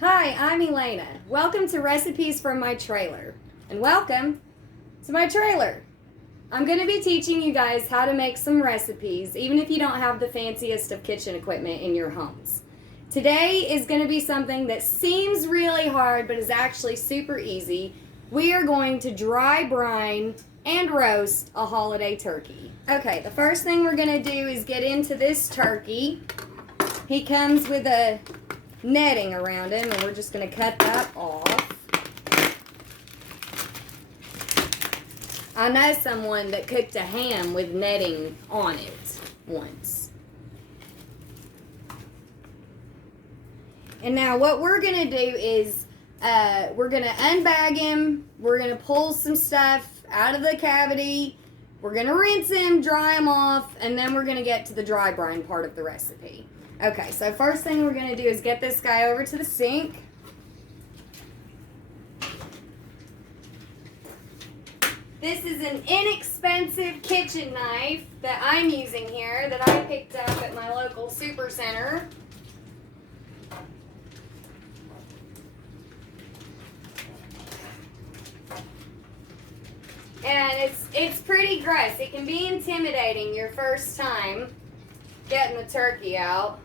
Hi, I'm Elena. Welcome to Recipes from My Trailer. And welcome to my trailer. I'm going to be teaching you guys how to make some recipes, even if you don't have the fanciest of kitchen equipment in your homes. Today is going to be something that seems really hard, but is actually super easy. We are going to dry brine and roast a holiday turkey. Okay, the first thing we're going to do is get into this turkey. He comes with a netting around him, and we're just going to cut that off. I know someone that cooked a ham with netting on it once. And now what we're going to do is we're going to unbag him. We're going to pull some stuff out of the cavity. We're going to rinse him, dry him off, and then we're going to get to the dry brine part of the recipe. Okay, so first thing we're going to do is get this guy over to the sink. This is an inexpensive kitchen knife that I'm using here that I picked up at my local super center. And it's pretty gross. It can be intimidating your first time getting the turkey out.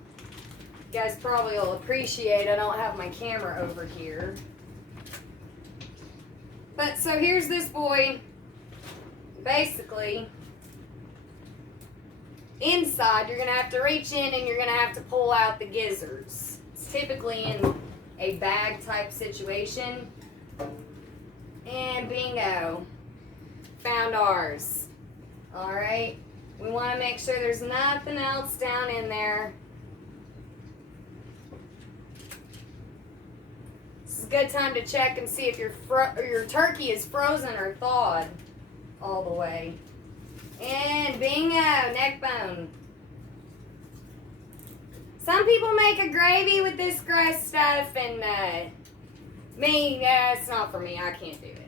You guys probably will appreciate I don't have my camera over here. But so here's this boy. Basically, inside you're going to have to reach in and you're going to have to pull out the gizzards. It's typically in a bag type situation. And bingo. Found ours. Alright. We want to make sure there's nothing else down in there. This is a good time to check and see if your turkey is frozen or thawed all the way. And bingo, neck bone. Some people make a gravy with this gross stuff, and me, it's not for me. I can't do it.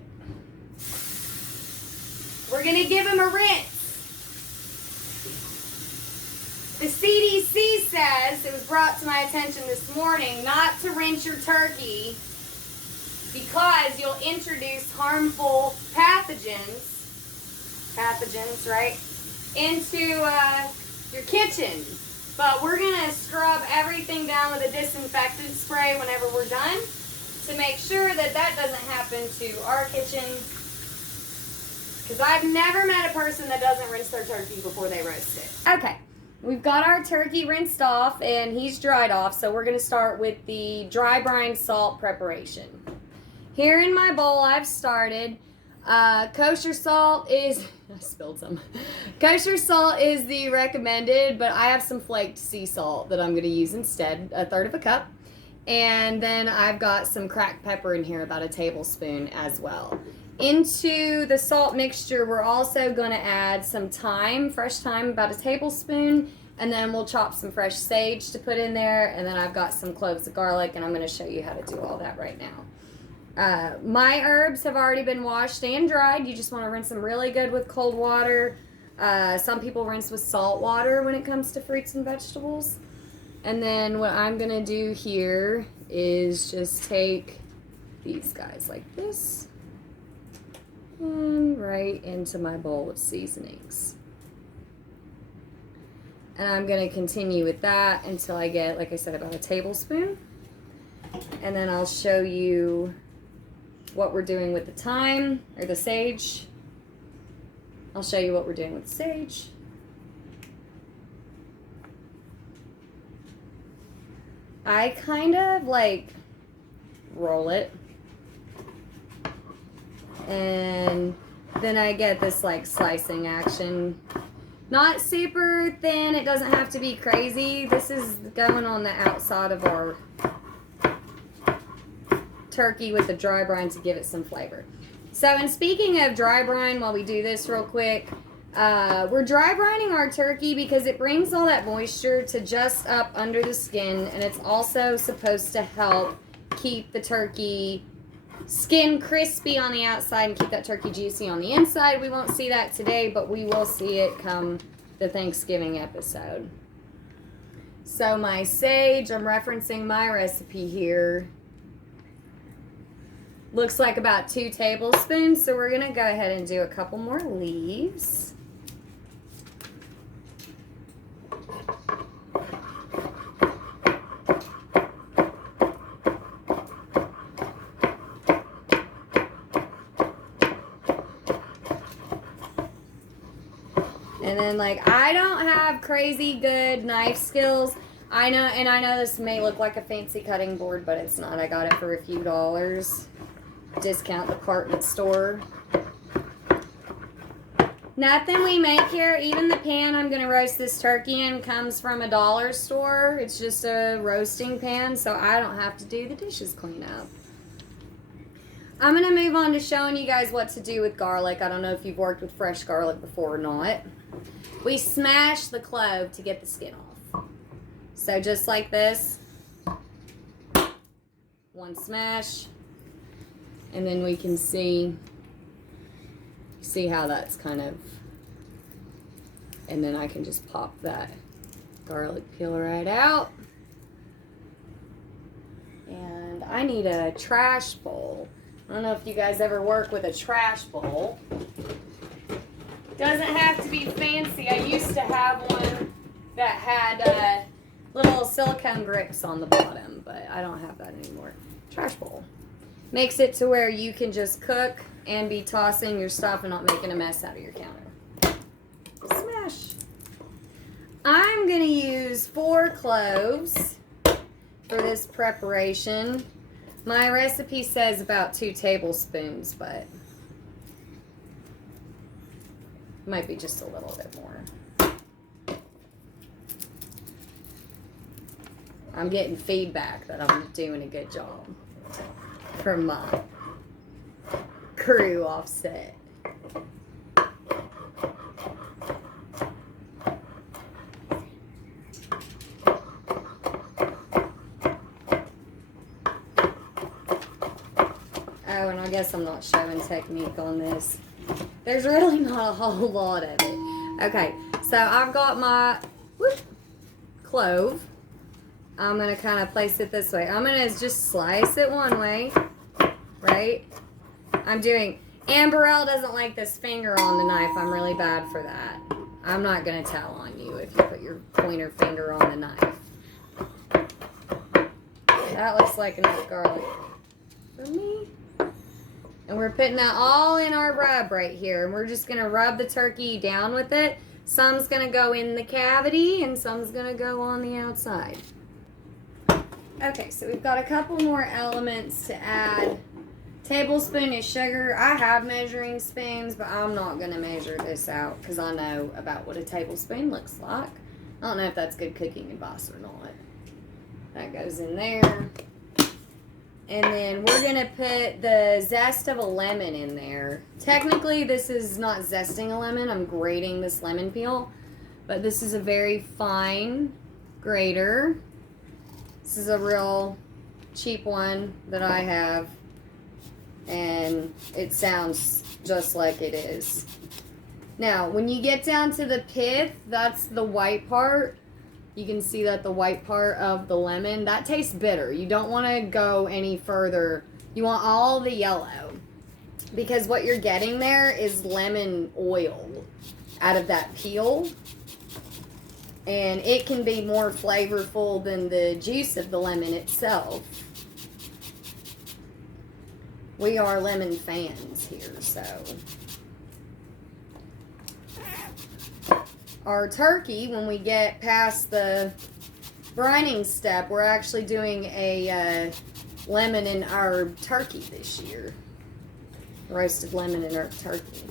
We're going to give him a rinse. The CDC says, it was brought to my attention this morning, not to rinse your turkey because you'll introduce harmful pathogens, right, into your kitchen. But we're going to scrub everything down with a disinfectant spray whenever we're done to make sure that that doesn't happen to our kitchen. Because I've never met a person that doesn't rinse their turkey before they roast it. Okay, we've got our turkey rinsed off and he's dried off, so we're going to start with the dry brine salt preparation. Here in my bowl I've started. Kosher salt is, I spilled some. Kosher salt is the recommended, but I have some flaked sea salt that I'm going to use instead, 1/3 cup. And then I've got some cracked pepper in here, about a tablespoon as well. Into the salt mixture, we're also going to add some thyme, fresh thyme, about a tablespoon, and then we'll chop some fresh sage to put in there, and then I've got some cloves of garlic, and I'm going to show you how to do all that right now. My herbs have already been washed and dried. You just want to rinse them really good with cold water. Some people rinse with salt water when it comes to fruits and vegetables. And then what I'm going to do here is just take these guys like this and right into my bowl of seasonings. And I'm going to continue with that until I get, like I said, about a tablespoon. And then I'll show you what we're doing with the thyme, or the sage. I'll show you what we're doing with the sage. I kind of like roll it. And then I get this like slicing action. Not super thin, it doesn't have to be crazy. This is going on the outside of our turkey with the dry brine to give it some flavor. So, and speaking of dry brine, while we do this real quick, we're dry brining our turkey because it brings all that moisture to just up under the skin, and it's also supposed to help keep the turkey skin crispy on the outside and keep that turkey juicy on the inside. We won't see that today, but we will see it come the Thanksgiving episode. So my sage, I'm referencing my recipe here. looks like about 2 tablespoons. So we're gonna go ahead and do a couple more leaves. And then, like, I don't have crazy good knife skills. I know this may look like a fancy cutting board, but it's not. I got it for a few dollars. Discount department store. Nothing we make here, even the pan I'm going to roast this turkey in comes from a dollar store. It's just a roasting pan, so I don't have to do the dishes cleanup. I'm going to move on to showing you guys what to do with garlic. I don't know if you've worked with fresh garlic before or not. We smash the clove to get the skin off. So just like this, one smash, and then we can see how that's kind of, and then I can just pop that garlic peel right out. And I need a trash bowl. I don't know if you guys ever work with a trash bowl. Doesn't have to be fancy. I used to have one that had little silicone grips on the bottom, but I don't have that anymore. Trash bowl. Makes it to where you can just cook and be tossing your stuff and not making a mess out of your counter. Smash. I'm going to use 4 cloves for this preparation. My recipe says about 2 tablespoons, but might be just a little bit more. I'm getting feedback that I'm doing a good job from my crew offset. Oh, and I guess I'm not showing technique on this. There's really not a whole lot of it. Okay, so I've got my clove. I'm going to kind of place it this way. I'm going to just slice it one way, right? Amberelle doesn't like this finger on the knife. I'm really bad for that. I'm not going to tell on you if you put your pointer finger on the knife. That looks like enough garlic for me. And we're putting that all in our rub right here. And we're just going to rub the turkey down with it. Some's going to go in the cavity and some's going to go on the outside. Okay, so we've got a couple more elements to add. Tablespoon of sugar. I have measuring spoons, but I'm not going to measure this out because I know about what a tablespoon looks like. I don't know if that's good cooking advice or not. That goes in there. And then we're going to put the zest of a lemon in there. Technically, this is not zesting a lemon. I'm grating this lemon peel. But this is a very fine grater. This is a real cheap one that I have. And it sounds just like it is. Now, when you get down to the pith, that's the white part. You can see that the white part of the lemon, that tastes bitter. You don't want to go any further. You want all the yellow. Because what you're getting there is lemon oil out of that peel. And it can be more flavorful than the juice of the lemon itself. We are lemon fans here, so. Our turkey, when we get past the brining step, we're actually doing a lemon in our turkey this year. Roasted lemon in our turkey.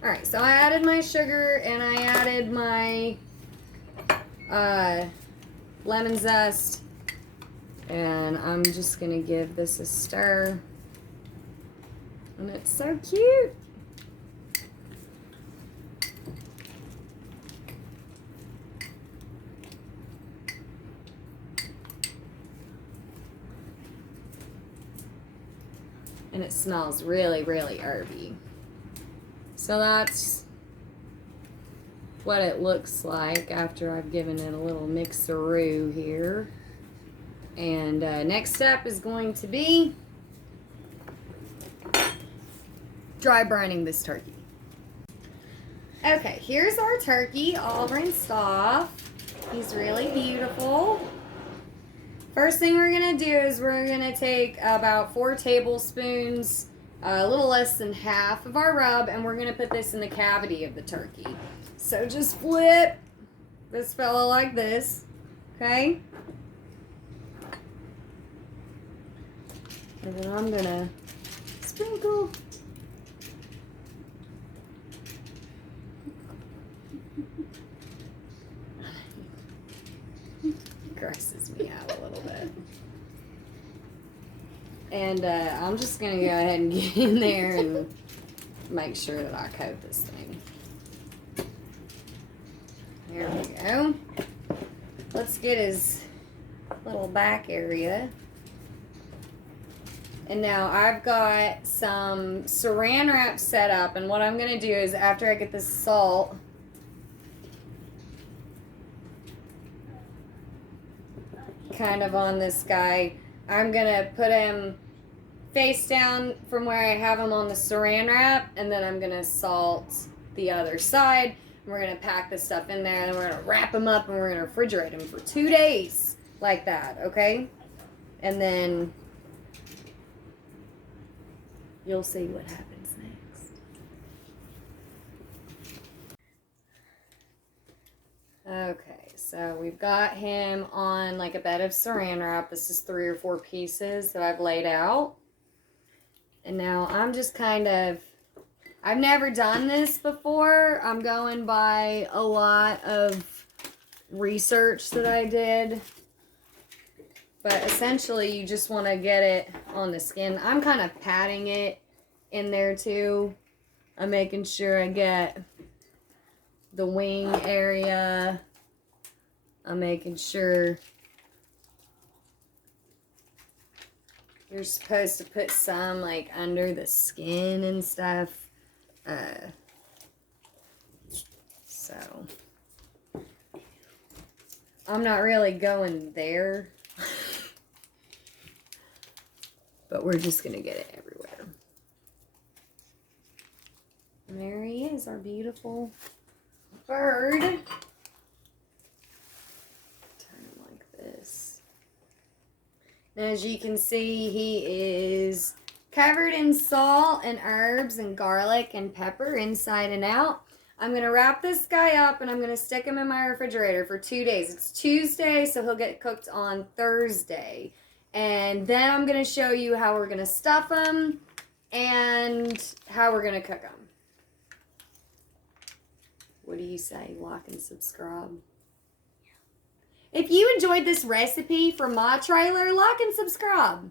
Alright, so I added my sugar and I added my lemon zest. And I'm just going to give this a stir. And it's so cute. And it smells really, really herby. So that's what it looks like after I've given it a little mixeroo here. And next step is going to be dry brining this turkey. Okay, here's our turkey all rinsed off. He's really beautiful. First thing we're gonna do is we're gonna take about 4 tablespoons, a little less than half of our rub, and we're gonna put this in the cavity of the turkey. So just flip this fella like this, okay? And then I'm gonna sprinkle. Grosses me out a little bit. And I'm just going to go ahead and get in there and make sure that I coat this thing. There we go. Let's get his little back area. And now I've got some saran wrap set up. And what I'm going to do is after I get the salt, kind of on this guy, I'm gonna put him face down from where I have him on the saran wrap, and then I'm gonna salt the other side, and we're gonna pack this stuff in there, and then we're gonna wrap him up, and we're gonna refrigerate him for 2 days like that, okay? And then you'll see what happens next. Okay. So we've got him on like a bed of saran wrap. This is 3 or 4 pieces that I've laid out. And now I'm just kind of, I've never done this before. I'm going by a lot of research that I did. But essentially you just want to get it on the skin. I'm kind of patting it in there too. I'm making sure I get the wing area. I'm making sure you're supposed to put some like under the skin and stuff. So I'm not really going there, but we're just going to get it everywhere. And there he is, our beautiful bird. And as you can see, he is covered in salt and herbs and garlic and pepper inside and out. I'm going to wrap this guy up and I'm going to stick him in my refrigerator for 2 days. It's Tuesday, so he'll get cooked on Thursday. And then I'm going to show you how we're going to stuff him and how we're going to cook him. What do you say? Like and subscribe. If you enjoyed this recipe from my trailer, like and subscribe.